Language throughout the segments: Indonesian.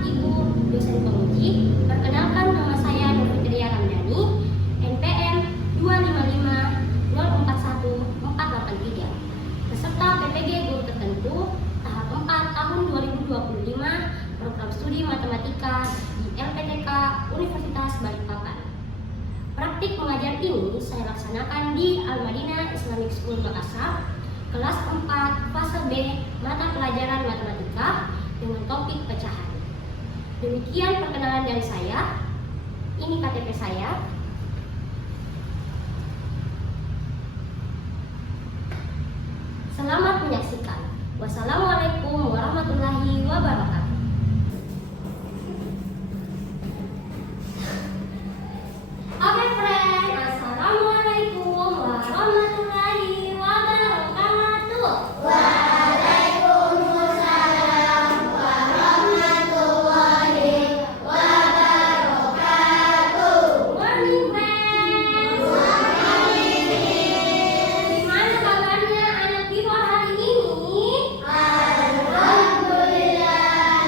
Ibu dosen penguji. Perkenalkan, nama saya Nurfitria Ramdhani, NPM 255041483, peserta PPG Guru Tertentu tahap 4 tahun 2025, program studi matematika di LPTK Universitas Balikpapan. Praktik mengajar ini saya laksanakan di Al-Madinah Islamic School Makassar, kelas 4 fase B mata pelajaran matematika dengan topik pecahan. Demikian perkenalan dari saya. Ini KTP saya. Selamat menyaksikan. Wassalamualaikum warahmatullahi wabarakatuh. Oke friend, assalamualaikum warahmatullahi wabarakatuh. Waalaikumsalam warahmatullahi wabarakatuh. Morning friends. Gimana kabarnya anak Bimo hari ini? Alhamdulillah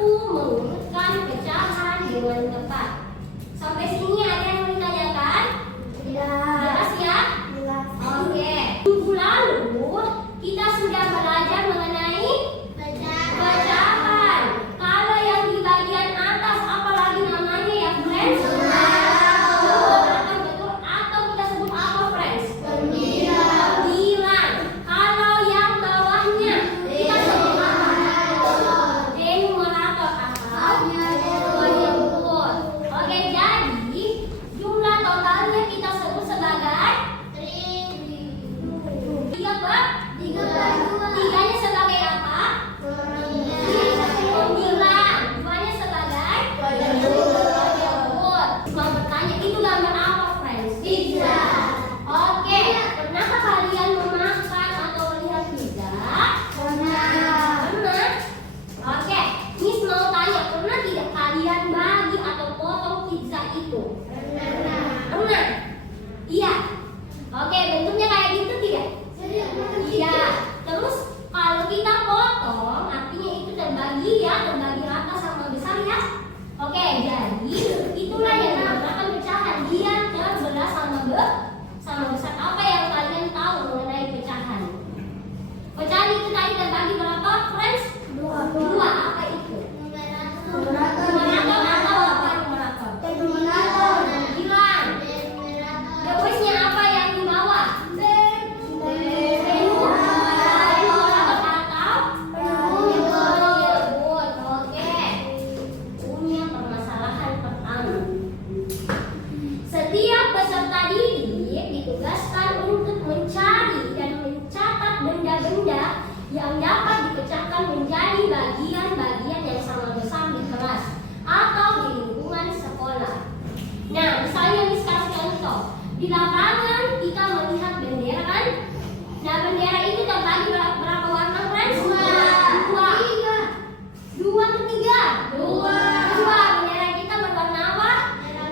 mampu mengurutkan pecahan dengan tepat. Sampai sini ada yang mau ditanyakan? Jelas ya? Jelas. Oke. Minggu lalu kita sudah belajar mengenai pecahan. Kalau yang di bagian atas apa lagi namanya ya, friends? Betul. Atau kita sebut apa, friends? Sembilan. Kalau yang bawahnya kita sebut apa? Denumerator atau betul. Oke, jadi jumlah totalnya kita sebut sebagai 3/2. Tiganya sebagai apa? 9. Duanya sebagai betul. Mau bertanya, itu gambar apa, friends? Pizza. Oke, pernahkah kalian memakan atau melihat pizza? Pernah. Oke, Miss mau tanya, pernah tidak kalian bagi atau potong pizza itu? Pernah. Iya. Oke, bentuknya kayak gitu tidak? Iya. Terus kalau kita potong, artinya itu terbagi ya, terbagi rata sama besar ya. Oke, jadi itulah yang dinamakan pecahan. Dia terbelah sama besar. Apa yang kalian tahu mengenai pecahan? Pecahan itu tadi terbagi berapa, friends? Dua. Apa itu? Numerator atau apa numerator? Bilang. The voice-nya apa yang di bawah? Punya permasalahan pertama. Setiap peserta didik ditugaskan untuk mencari dan mencatat benda-benda yang dapat dipecahkan menjadi bagian-bagian yang sama besar di kelas atau di lingkungan sekolah. Nah, misalnya Miss kasih contoh. Di lapangan kita melihat bendera kan? Nah, bendera itu terbagi berapa warna, friends? Dua atau tiga? Dua. Bendera kita berwarna apa?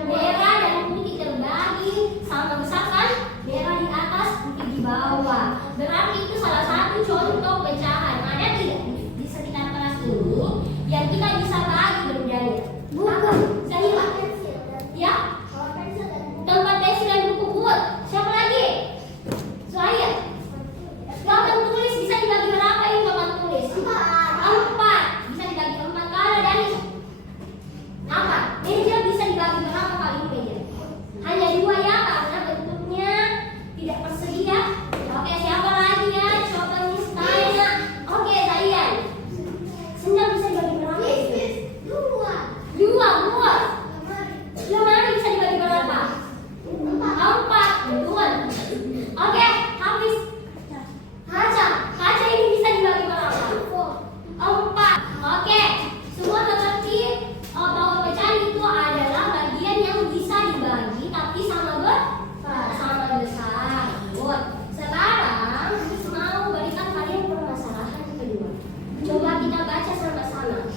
Merah dan putih terbagi sama besar kan? Merah di atas, putih di bawah. Berarti itu salah satu contoh pecahan. Ada tidak di sekitar kelas ini yang kita bisa bagi bendanya? Buku. Zahira? Ya? Tempat pensil dan buku buat. Siapa lagi? Zahir. Papan tulis bisa dibagi berapa ini papan tulis? 4. Bisa dibagi 4. Kalau dari apa? Meja bisa dibagi berapa kali meja? Hanya 2 ya, karena bentuknya tidak persegi ya. Oke, siapa lagi ya? Coba Miss tanya. Oke, Zayan. Sendal bisa dibagi berapa? 2 buat. Lemari bisa dibagi berapa? 4. Betul. Oke, habis. Kaca ini bisa dibagi berapa? 4. Oke, semua mengerti bahwa pecahan itu adalah bagian yang bisa dibagi tapi sama besar. Good. Sekarang mau berikan kalian permasalahan kedua. Coba kita baca sama-sama.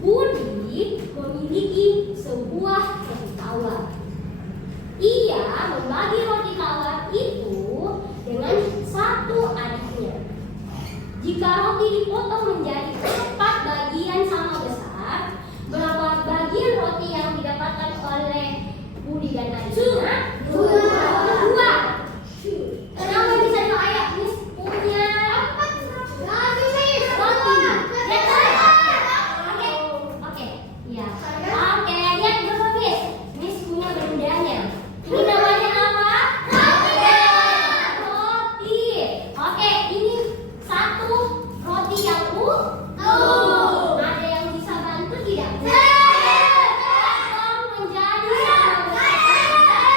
Budi memiliki sebuah roti tawar. Ia membagi roti tawar itu dengan satu adiknya. Jika roti dipotong menjadi 4 bagian sama besar, berapa bagian roti yang didapatkan oleh Budi dan adiknya? 2. Kenapa bisa kayak Miss punya 4 roti? Oke. Iya. Oke, lihat dulu Miss. Miss punya bendanya. Ini namanya apa? Roti. Oke, ini satu roti yang utuh. Ada yang bisa bantu tidak? Potong menjadi sama besar.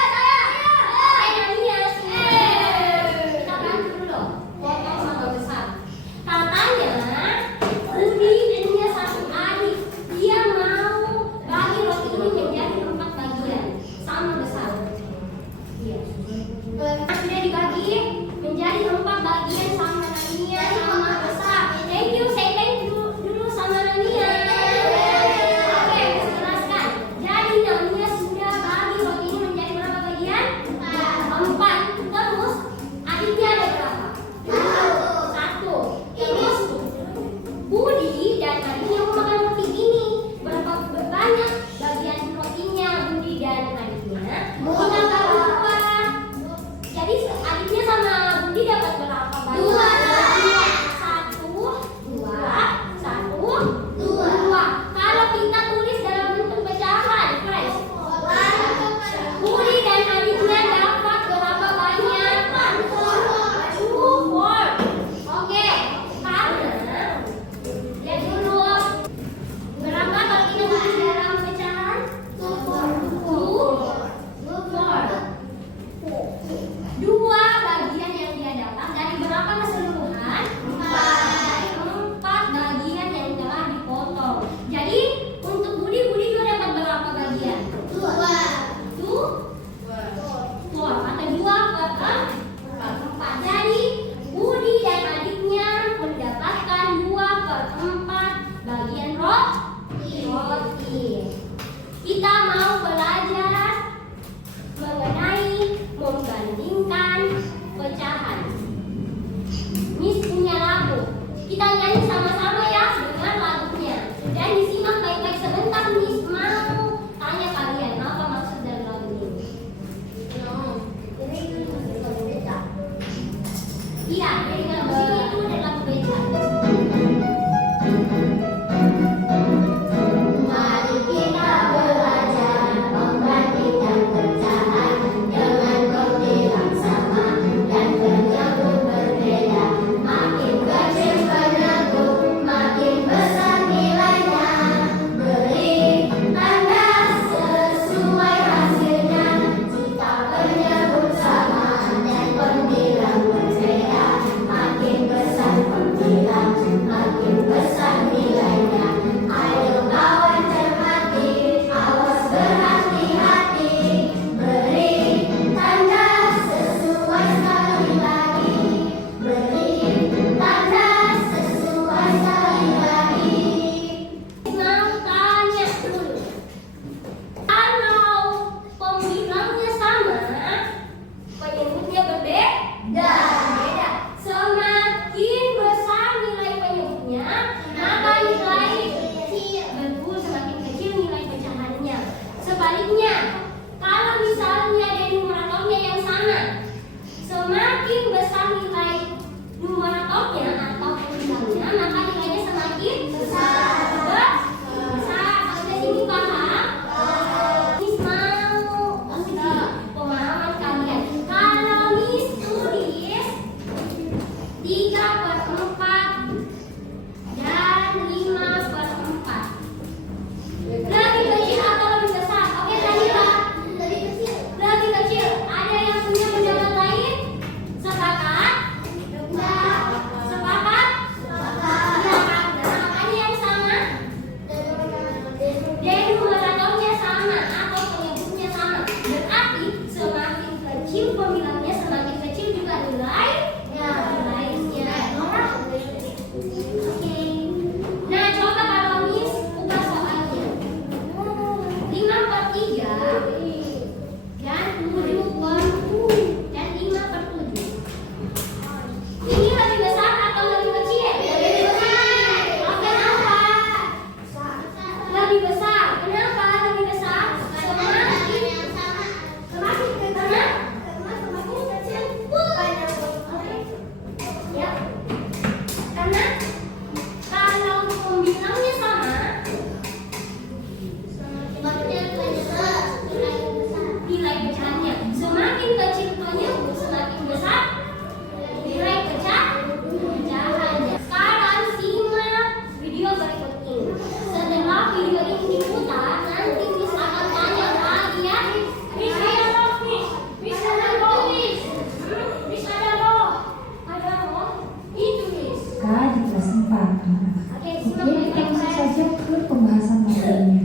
pembahasan materinya.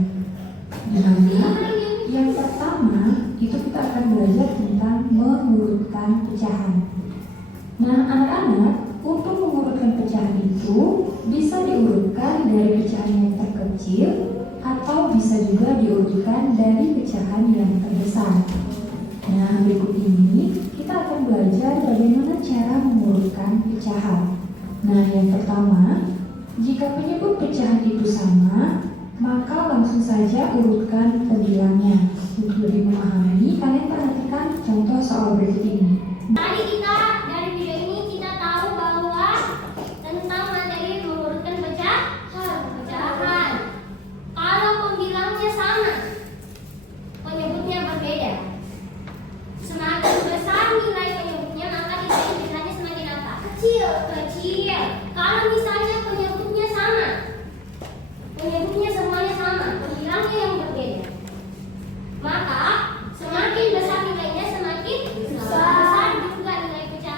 Di mana yang pertama itu kita akan belajar tentang mengurutkan pecahan. Nah, anak-anak, untuk mengurutkan pecahan itu bisa diurutkan dari pecahan yang terkecil atau bisa juga diurutkan dari pecahan yang terbesar. Nah, berikut ini kita akan belajar bagaimana cara mengurutkan pecahan. Nah, yang pertama, jika penyebut pecahan itu sama, maka langsung saja urutkan pembilangnya. Untuk lebih memahami, kalian perhatikan contoh soal berikut ini. Tadi kita dari video ini kita tahu bahwa tentang materi mengurutkan pecahan. Kalau pembilangnya sama, penyebutnya berbeda. Semakin besar nilai penyebutnya, maka nilai pecahannya semakin apa? Kecil. Kalau misalnya penyebutnya sama, penyebutnya semuanya sama, pembilangnya yang berbeda, maka semakin besar nilainya, semakin besar juga nilai pecahan.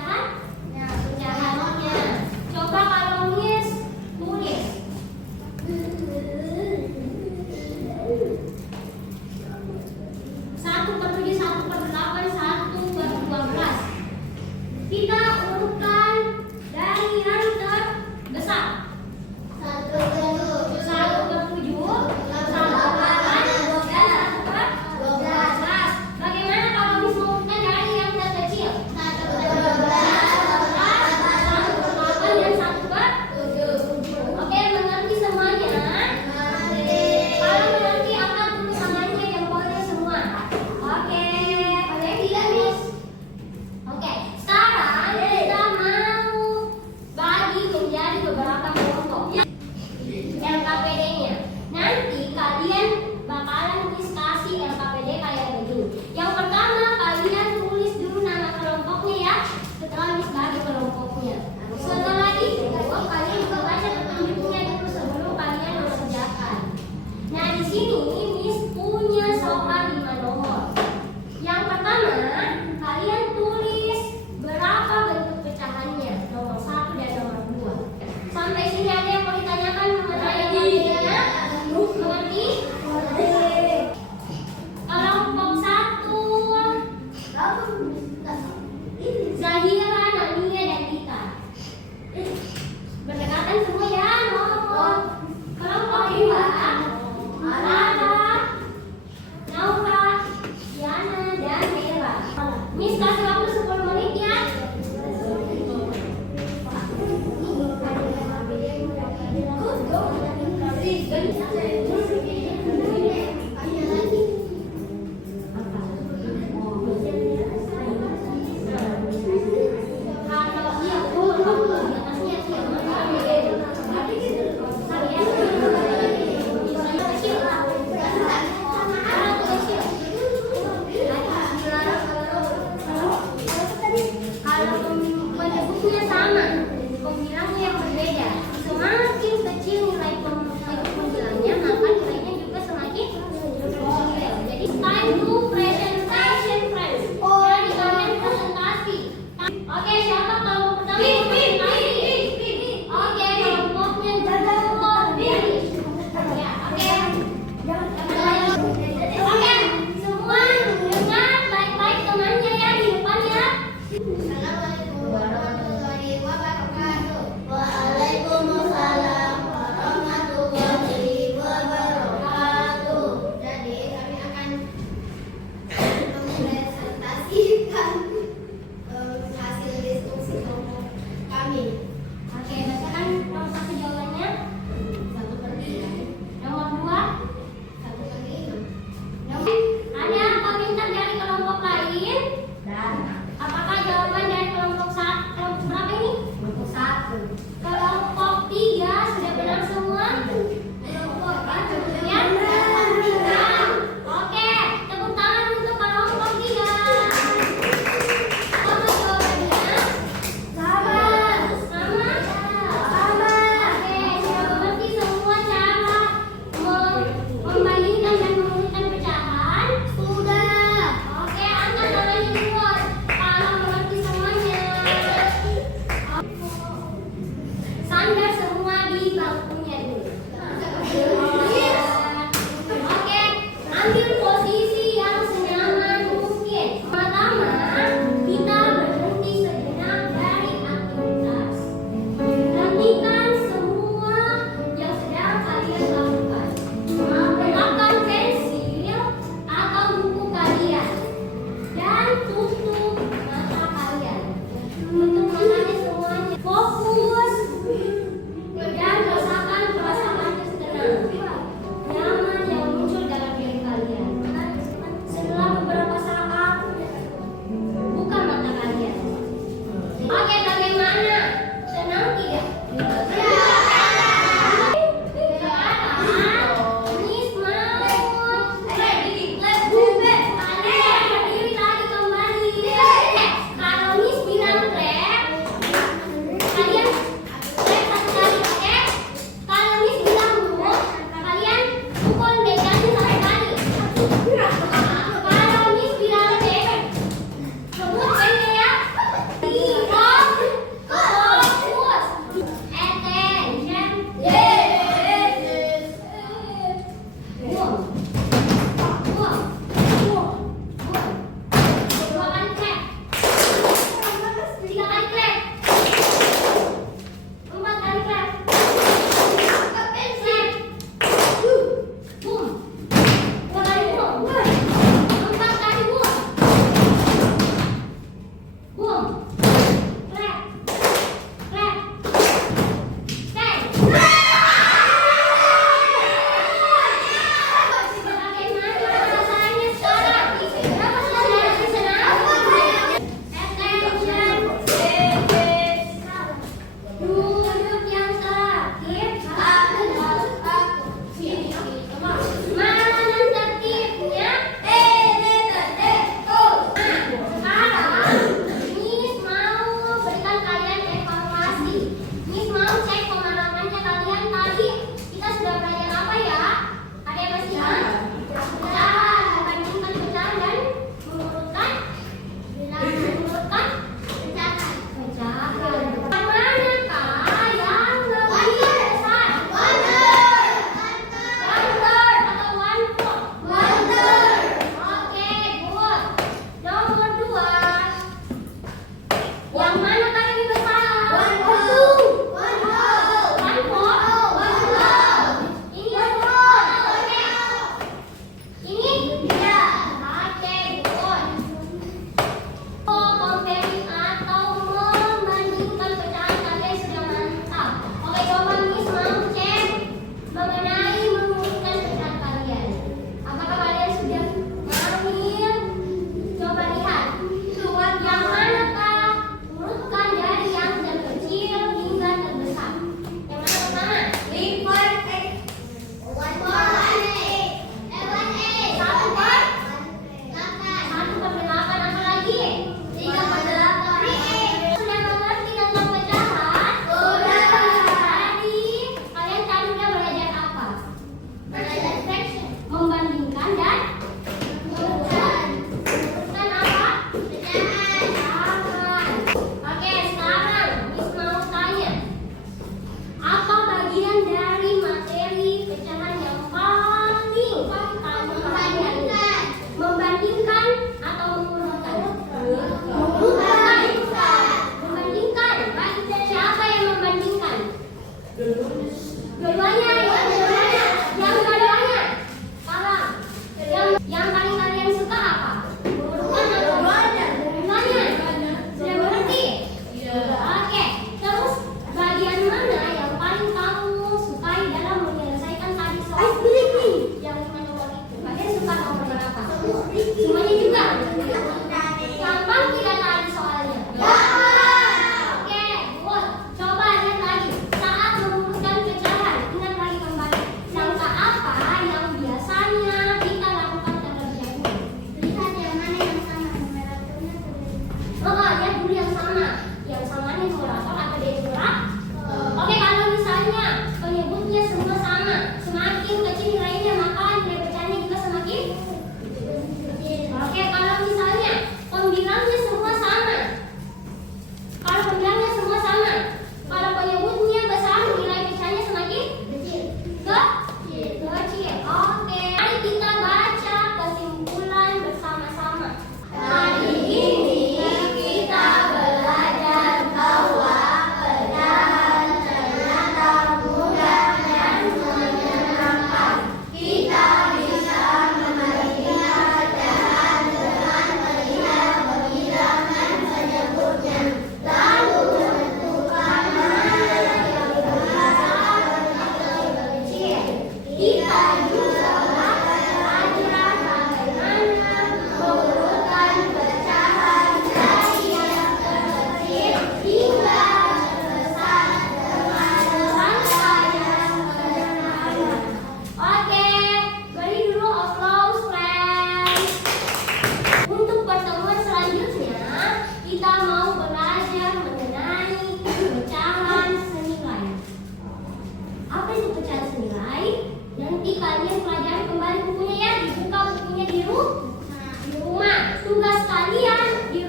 pelajari kembali bukunya ya. Dibuka bukunya di rumah. Tugas kalian di